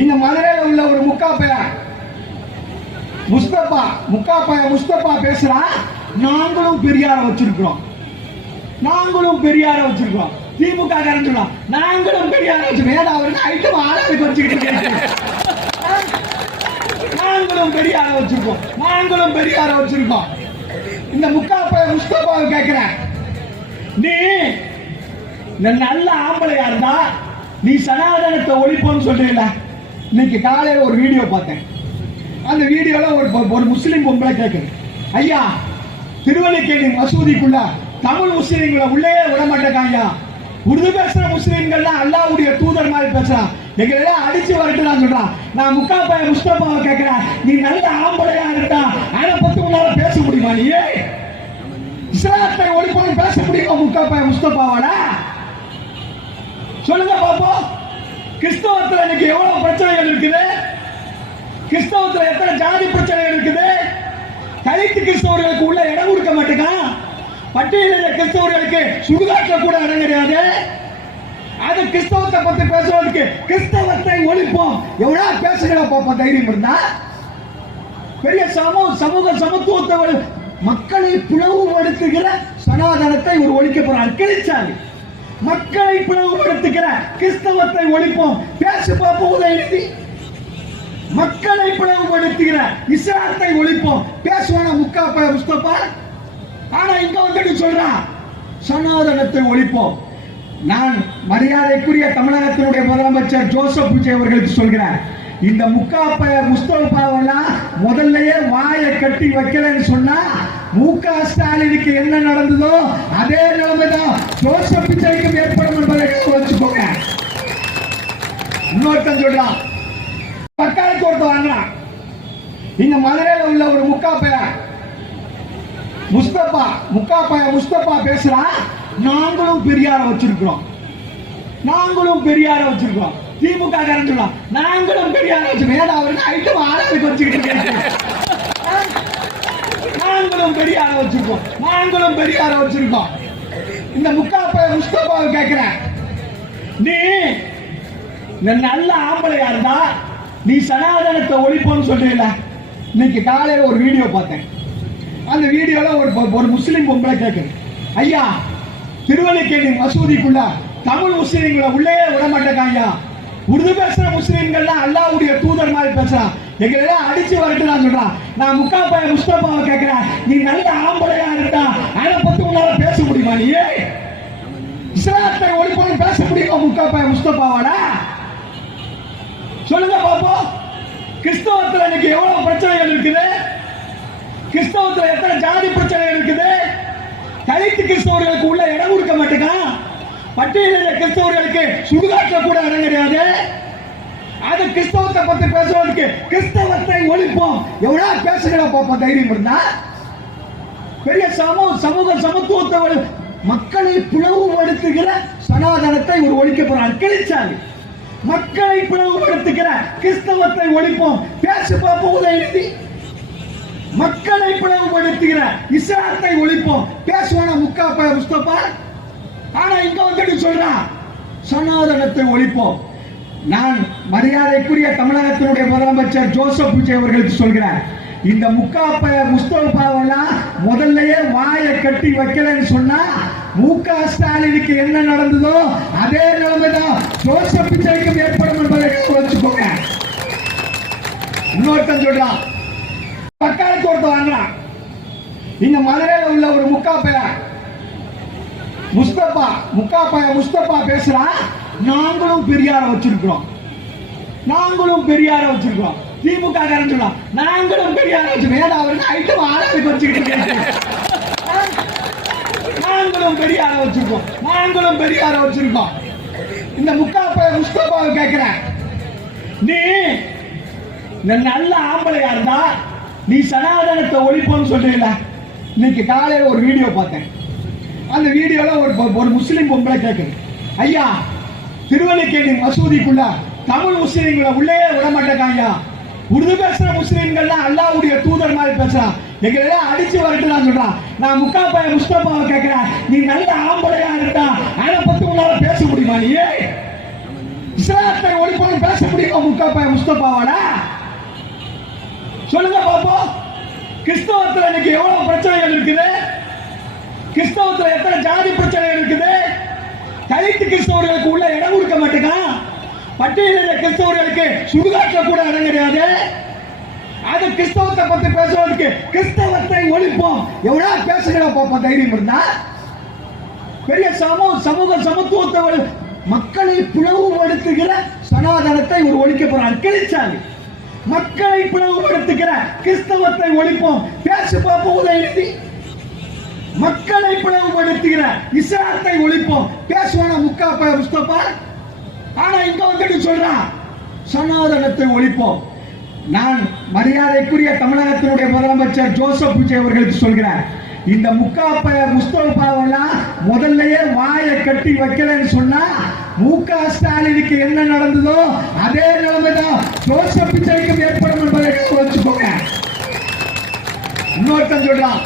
இந்த மதுரையில் உள்ள ஒரு முக்காப்பைய முஸ்தபா பேசுறான். நாங்களும் பெரியார வச்சிருக்கிறோம், திமுக சொல்லுவோம், நாங்களும் பெரியார வச்சிருக்கோம். அவருக்கு ஐட்டம் ஆளாளுக்கு வச்சுக்கிட்டு நாங்களும் பெரியார வச்சிருக்கோம். இந்த முஸ்தபாவை கேட்கிறேன், நீ நல்ல ஆம்பளையா இருந்தா நீ சனாதனத்தை ஒழிப்போன்னு சொல்றீங்களா? இன்னைக்கு காலையில் ஒரு வீடியோ பார்த்தேன். அந்த வீடியோல ஒரு முஸ்லிம் பொம்பளை கேட்குது, ஐயா திருவல்லிக்கேணி மசூதிக்குள்ள தமிழ் முஸ்லீம்களை உள்ளே விட மாட்டேங்க, உருது பேசுற முஸ்லீம்கள்லாம் அல்லாஹ்வுடைய தூதர் மாதிரி பேசுறான், எங்களெல்லாம் அடிச்சு வரட்டு நான் சொல்றான். நான் முஸ்தபாவை கேட்கிறேன், நீ நல்ல ஆம்பளையா இருந்தா அதை பத்தி உன்னால பேச முடியுமா? நீ இஸ்லாத்தை ஒழிப்போன்னு பேச முடியுமா முஸ்தபாவோட? சொல்லுங்க பாப்போம். கிறிஸ்தவத்தில் இன்னைக்கு எவ்வளவு பிரச்சனைகள் இருக்குது? கிறிஸ்தவத்தில் எத்தனை ஜாதி பிரச்சனைகள் இருக்குது? தலித்து கிறிஸ்தவர்களுக்கு உள்ள இடம் கொடுக்க மாட்டேங்கான். பட்டியலில் கிறிஸ்தவர்களுக்கு சுடுகாட்டில் கூட இடம் கிடையாது. அது கிறிஸ்தவத்தை பத்தி பேசுவதற்கு கிறிஸ்தவத்தை ஒழிப்போம் எவ்வளவு பேசுகிறா பாப்பா தைரியம் இருந்தா? பெரிய சமூக சமத்துவத்தை மக்களை பிளவுபடுத்துகிற சனாதனத்தை ஒரு ஒழிக்க போறார் கிழிச்சாரு. மக்களை பிளவுபடுத்துகிற கிறிஸ்தவத்தை ஒழிப்போம் பேசு பார்ப்போம் உதயநிதி. மக்களை பிளவுபடுத்துகிற இஸ்லாத்தை ஒழிப்போம் பேசுவான முஸ்தபா. ஆனா இங்க வந்துட்டு சொல்றான் சனாதனத்தை ஒழிப்போம். நான் மரியாதைக்குரிய தமிழகத்தினுடைய முதலமைச்சர் ஜோசப் விஜய் அவர்களுக்கு சொல்கிறேன், இந்த முஸ்தபாவெல்லாம் முதல்லயே வாயை கட்டி வைக்கலன்னு சொன்னா முக ஸ்டாலினுக்கு என்ன நடந்ததோ அதே நிலைமைதான் ஜோசப் விஜய்க்கும் ஏற்படும் என்பதை வச்சுக்கோங்க. இன்னொருத்தன் சொல்றான், பக்காலத்து ஒருத்த வாங்குறான். இந்த மதுரையில் உள்ள ஒரு முஸ்தபா பேசுறான். நாங்களும் பெரியார வச்சிருக்கிறோம், திமுக சொல்லுவோம், நாங்களும் பெரியார வச்சிருக்கோம். அவருக்கு ஐட்டம் ஆளாளுக்கு வச்சுக்கிட்டு நாங்களும் பெரியார வச்சிருக்கோம். இந்த முஸ்தபாவை கேட்கிறேன், நீ நல்ல ஆம்பளையா இருந்தா நீ சனாதனத்தை ஒழிப்போன்னு சொல்றீங்களா? இன்னைக்கு காலையில் ஒரு வீடியோ பார்த்தேன். அந்த வீடியோல ஒரு முஸ்லிம் பொம்பளை கேட்குது, ஐயா திருவல்லிக்கேணி மசூதிக்குள்ள தமிழ் முஸ்லீம்களை உள்ளே விட மாட்டேங்க, உருது பேசுற முஸ்லீம்கள்லாம் அல்லாஹ்வுடைய தூதர் மாதிரி பேசுறான், எங்களெல்லாம் அடிச்சு வரட்டு நான் சொல்றான். நான் முஸ்தபாவை கேட்கிறேன், நீ நல்ல ஆம்பளையா இருந்தா அதை பத்தி உன்னால பேச முடியுமா? நீ இஸ்லாத்தை ஒழிப்போன்னு பேச முடியுமா முஸ்தபாவோட? சொல்லுங்க பாப்போம். கிறிஸ்தவத்தில் இன்னைக்கு எவ்வளவு பிரச்சனைகள் இருக்குது? கிறிஸ்தவத்தில் எத்தனை ஜாதி பிரச்சனைகள் இருக்குது? தலித்து கிறிஸ்தவர்களுக்கு உள்ள இடம் கொடுக்க மாட்டேங்கான். பட்டியலில் கிறிஸ்தவர்களுக்கு சுடுகாட்டில் கூட இடம் கிடையாது. அது கிறிஸ்தவத்தை பத்தி பேசுவதற்கு கிறிஸ்தவத்தை ஒழிப்போம் எவ்வளவு பேசுகிறா பாப்பா தைரியம் இருந்தா? பெரிய சமூக சமத்துவத்தை மக்களை பிளவுபடுத்துகிற சனாதனத்தை ஒரு ஒழிக்க போறார் கிழிச்சாரு. மக்களை பிளவுபடுத்துகிற கிறிஸ்தவத்தை ஒழிப்போம் பேசு பார்ப்போம் உதயநிதி. மக்களை பிளவுபடுத்துகிற இஸ்லாத்தை ஒழிப்போம் பேசுவான முஸ்தபா. ஆனா இங்க வந்துட்டு சொல்றான் சனாதனத்தை ஒழிப்போம். நான் மரியாதைக்குரிய தமிழகத்தினுடைய முதலமைச்சர் ஜோசப் விஜய் அவர்களுக்கு சொல்கிறேன், இந்த முஸ்தபாவெல்லாம் முதல்லயே வாயை கட்டி வைக்கலன்னு சொன்னா முக ஸ்டாலினுக்கு என்ன நடந்ததோ அதே நிலைமைதான் ஜோசப் விஜய்க்கும் ஏற்படும் என்பதை வச்சுக்கோங்க. இன்னொருத்தன் சொல்றான், பக்காலத்து ஒருத்த வாங்குறான். இந்த மதுரையில் உள்ள ஒரு முஸ்தபா பேசுறான். நாங்களும் பெரியார வச்சிருக்கிறோம், திமுக சொல்லுவோம், நாங்களும் பெரியார வச்சிருக்கோம். அவருக்கு ஐட்டம் ஆளாளுக்கு வச்சுக்கிட்டு நாங்களும் பெரியார வச்சிருக்கோம். இந்த முஸ்தபாவை கேட்கிறேன், நீ நல்ல ஆம்பளையா இருந்தா நீ சனாதனத்தை ஒழிப்போன்னு சொல்றீங்களா? இன்னைக்கு காலையில் ஒரு வீடியோ பார்த்தேன். அந்த வீடியோல ஒரு முஸ்லிம் பொம்பளை கேட்குது, ஐயா திருவல்லிக்கேணி மசூதிக்குள்ள தமிழ் முஸ்லீம்களை உள்ளே விட மாட்டேங்க, உருது பேசுற முஸ்லீம்கள்லாம் அல்லாஹ்வுடைய தூதர் மாதிரி பேசுறான், எங்களெல்லாம் அடிச்சு வரட்டு நான் சொல்றான். நான் முஸ்தபாவை கேட்கிறேன், நீ நல்ல ஆம்பளையா இருந்தா அதை பத்தி உன்னால பேச முடியுமா? நீ இஸ்லாத்தை ஒழிப்போன்னு பேச முடியுமா முஸ்தபாவால? சொல்லுங்க பாப்போம். கிறிஸ்தவத்துல இன்னைக்கு எவ்வளவு பிரச்சனைகள் இருக்குது? கிறிஸ்தவத்துல எத்தனை ஜாதி பிரச்சனைகள் இருக்குது? தலித்து கிறிஸ்தவர்களுக்கு உள்ள இடம் கொடுக்க மாட்டேங்கான். பட்டியலில் கிறிஸ்தவர்களுக்கு சுடுகாட்டில் கூட இடம் கிடையாது. அது கிறிஸ்தவத்தை பத்தி பேசுறதுக்கு கிறிஸ்தவத்தை ஒழிப்போம் எவ்வளவு பேசுகிற பாப்போம் தைரியம் இருந்தா. பெரிய சமூக சமத்துவத்தை மக்களை பிளவுபடுத்துகிற சனாதனத்தை ஒரு ஒழிக்க போறார் கிழிச்சாங்க. மக்களை பிளவுபடுத்துகிற கிறிஸ்தவத்தை ஒழிப்போம் பேசு பார்ப்போம் உதயநிதி. மக்களை பிளவுபடுத்துகிற இஸ்லாத்தை ஒழிப்போம் பேசுவான முஸ்தபா. ஆனா இங்க வந்துட்டு சொல்றான் சனாதனத்தை ஒழிப்போம். நான் மரியாதைக்குரிய தமிழகத்தினுடைய முதலமைச்சர் ஜோசப் விஜய் அவர்களுக்கு சொல்கிறார், இந்த முஸ்தபாவெல்லாம் முதல்லயே வாயை கட்டி வைக்கலன்னு சொன்னா முக ஸ்டாலினுக்கு என்ன நடந்ததோ அதே நிலைமைதான் ஜோசப் விஜய்க்கும் ஏற்படும் என்பதை வச்சுக்கோங்க. இன்னொருத்தன் சொல்றான்